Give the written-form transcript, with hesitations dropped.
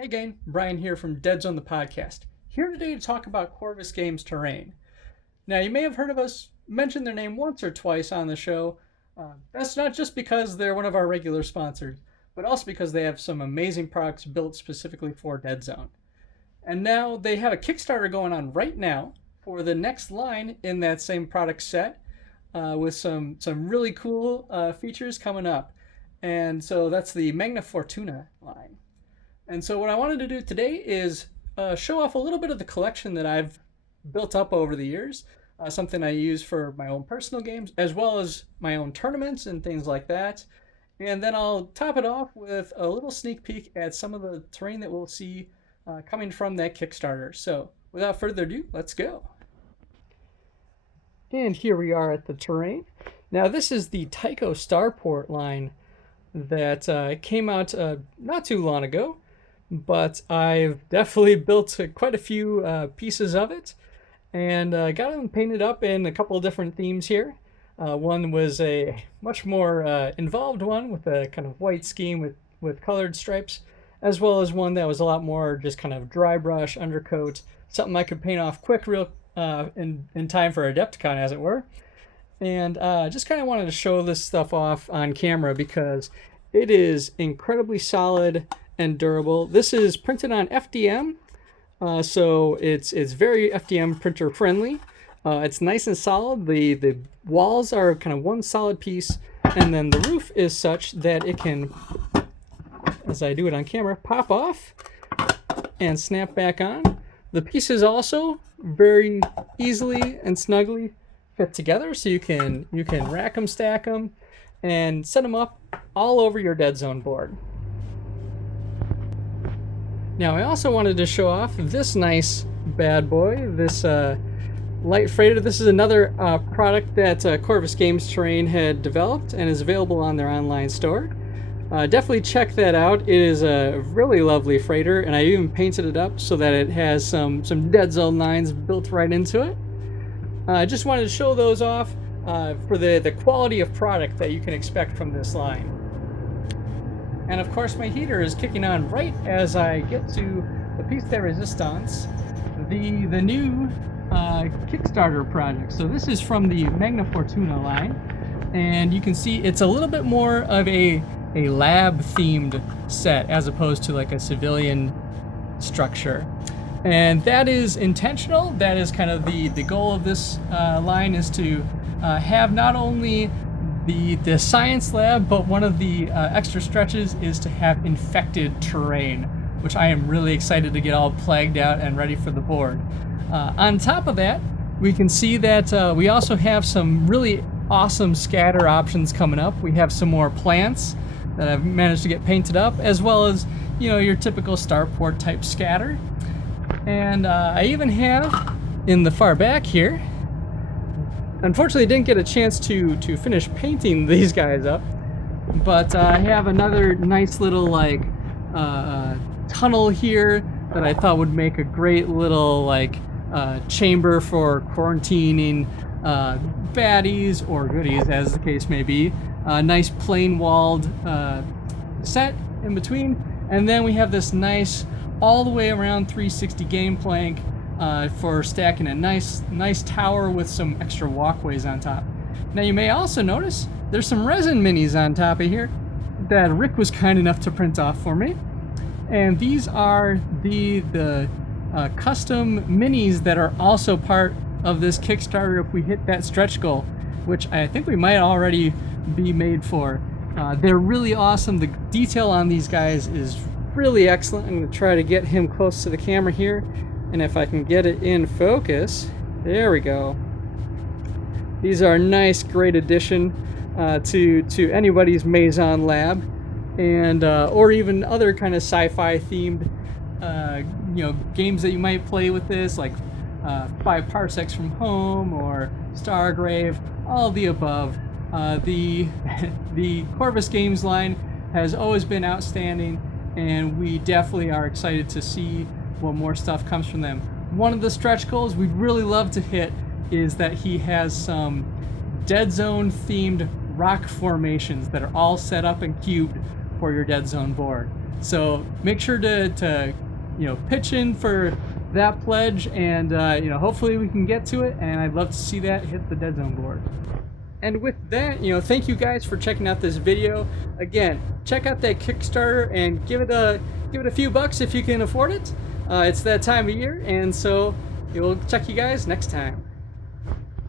Hey gang, Brian here from Deadzone the podcast. Here today to talk about Corvus Games Terrain. Now you may have heard of us mention their name once or twice on the show. That's not just because they're one of our regular sponsors, but also because they have some amazing products built specifically for Deadzone. And now they have a Kickstarter going on right now for the next line in that same product set, with some really cool features coming up. And so that's the Magna Fortuna line. And so what I wanted to do today is show off a little bit of the collection that I've built up over the years, something I use for my own personal games, as well as my own tournaments and things like that. And then I'll top it off with a little sneak peek at some of the terrain that we'll see coming from that Kickstarter. So without further ado, let's go. And here we are at the terrain. Now this is the Tycho Starport line that came out not too long ago. But I've definitely built quite a few pieces of it and got them painted up in a couple of different themes here. One was a much more involved one with a kind of white scheme with colored stripes, as well as one that was a lot more just kind of dry brush, undercoat, something I could paint off quick real in time for Adepticon, as it were. And just kind of wanted to show this stuff off on camera because it is incredibly solid and durable. This is printed on FDM, so it's very FDM printer friendly. It's nice and solid. The walls are kind of one solid piece, and then the roof is such that it can, as I do it on camera, pop off and snap back on. The pieces also very easily and snugly fit together, so you can rack them, stack them, and set them up all over your Deadzone board. Now I also wanted to show off this nice bad boy, this light freighter. This is another product that Corvus Games Terrain had developed and is available on their online store. Definitely check that out. It is a really lovely freighter, and I even painted it up so that it has some Deadzone lines built right into it. I just wanted to show those off for the quality of product that you can expect from this line. And of course my heater is kicking on right as I get to the piece de resistance, the new Kickstarter project. So this is from the Magna Fortuna line, and you can see it's a little bit more of a lab themed set as opposed to like a civilian structure. And that is intentional. That is kind of the goal of this line, is to have not only the science lab, but one of the extra stretches is to have infected terrain, which I am really excited to get all plagued out and ready for the board. On top of that, we can see that we also have some really awesome scatter options coming up. We have some more plants that I've managed to get painted up, as well as, you know, your typical starport type scatter. And I even have in the far back here, unfortunately didn't get a chance to finish painting these guys up, but I have another nice little like tunnel here that I thought would make a great little like chamber for quarantining baddies or goodies, as the case may be. Nice plain walled set in between, and then we have this nice all the way around 360 game plank for stacking a nice tower with some extra walkways on top. Now you may also notice there's some resin minis on top of here that Rick was kind enough to print off for me, and these are the custom minis that are also part of this Kickstarter if we hit that stretch goal, which I think we might already be made for. They're really awesome. The detail on these guys is really excellent. I'm going to try to get him close to the camera here, and if I can get it in focus, there we go. These are a nice, great addition to anybody's Maison lab, and or even other kind of sci-fi themed games that you might play with this, like 5 Parsecs from Home or Stargrave, all of the above. The Corvus Games line has always been outstanding, and we definitely are excited to see what more stuff comes from them. One of the stretch goals we'd really love to hit is that he has some Deadzone themed rock formations that are all set up and cubed for your Deadzone board. So make sure to pitch in for that pledge, and hopefully we can get to it, and I'd love to see that hit the Deadzone board. And with that, thank you guys for checking out this video. Again, check out that Kickstarter and give it a few bucks if you can afford it. It's that time of year, and so we'll check you guys next time.